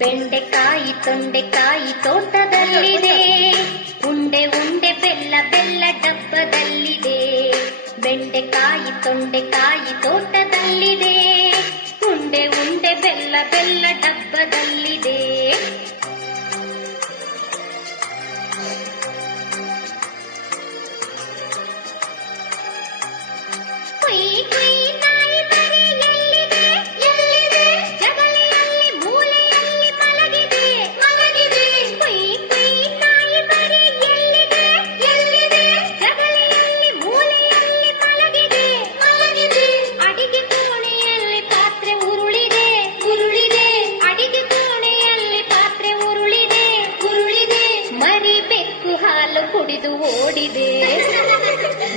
ಬೆಂಡೆಕಾಯಿ ತೊಂಡೆಕಾಯಿ ತೋಟದಲ್ಲಿದೆ ಉಂಡೆ ಉಂಡೆ ಬೆಲ್ಲ ಬೆಲ್ಲ ಡಬ್ಬದಲ್ಲಿದೆ ಬೆಂಡೆಕಾಯಿ ತೊಂಡೆಕಾಯಿ ತೋಟದಲ್ಲಿದೆ ಉಂಡೆ ಉಂಡೆ ಬೆಲ್ಲ ಬೆಲ್ಲ ಡಬ್ಬದಲ್ಲಿದೆ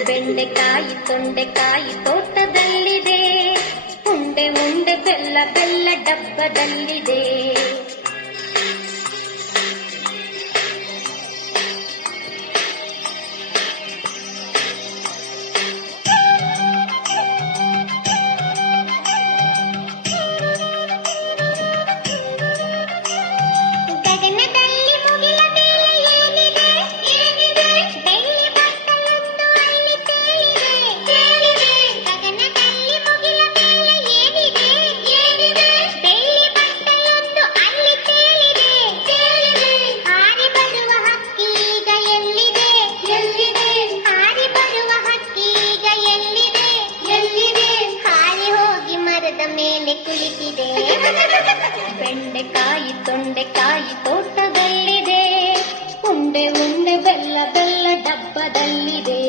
ಬೆಂಡೆಕಾಯಿ ತೊಂಡೆಕಾಯಿ ತೋಟದಲ್ಲಿದೆ ಉಂಡೆ ಉಂಡೆ ಬೆಲ್ಲ ಬೆಲ್ಲ ಡಬ್ಬದಲ್ಲಿದೆ ಮರದ ಮೇಲೆ ಕುಳಿತಿದೆ. ಬೆಂಡೆಕಾಯಿ ತೊಂಡೆಕಾಯಿ ತೋಟದಲ್ಲಿದೆ. ಉಂಡೆ ಉಂಡೆ ಬೆಲ್ಲ ಬೆಲ್ಲ ಡಬ್ಬದಲ್ಲಿದೆ.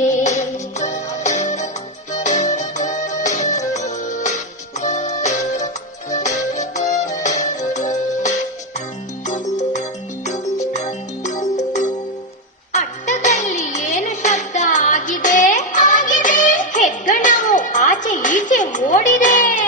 ಅಟ್ಟದಲ್ಲಿ ಏನು ಶಬ್ದ ಆಗಿದೆ. ಹೆಗ್ಗಣವು ಆಚೆ ಈಚೆ ಓಡಿದೆ.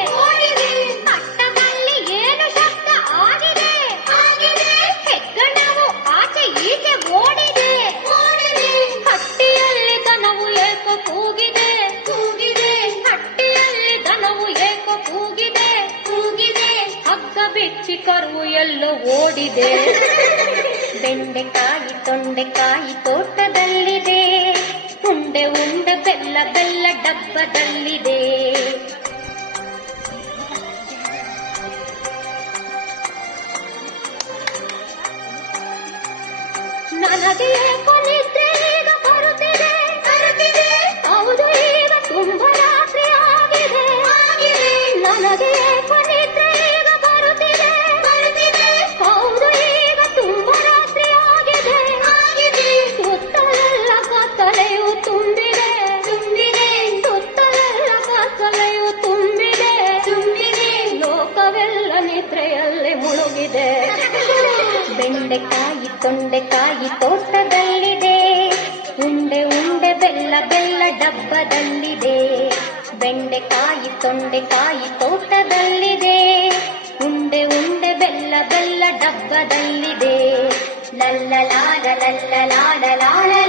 ಬಿಚ್ಚಿ ಕರುವು ಎಲ್ಲೋ ಓಡಿದೆ ಬೆಂಡೆಕಾಯಿ ತೊಂಡೆಕಾಯಿ ತೋಟದಲ್ಲಿದೆ ಉಂಡೆ ಉಂಡೆ ಬೆಲ್ಲ ಬೆಲ್ಲ ಡಬ್ಬದಲ್ಲಿದೆ ನನಗೆ ನಿದ್ರೆಯಲ್ಲಿ ಮುಳುಗಿದೆ ಬೆಂಡೆಕಾಯಿ ತೊಂಡೆಕಾಯಿ ತೋಟದಲ್ಲಿದೆ ಉಂಡೆ ಉಂಡೆ ಬೆಲ್ಲ ಬೆಲ್ಲ ಡಬ್ಬದಲ್ಲಿದೆ ಬೆಂಡೆಕಾಯಿ ತೊಂಡೆಕಾಯಿ ತೋಟದಲ್ಲಿದೆ ಉಂಡೆ ಉಂಡೆ ಬೆಲ್ಲ ಬೆಲ್ಲ ಡಬ್ಬದಲ್ಲಿದೆ ಲಲ್ಲ ಲಾಲ ಲಲ್ಲ ಲಾಲ ಲಾಲ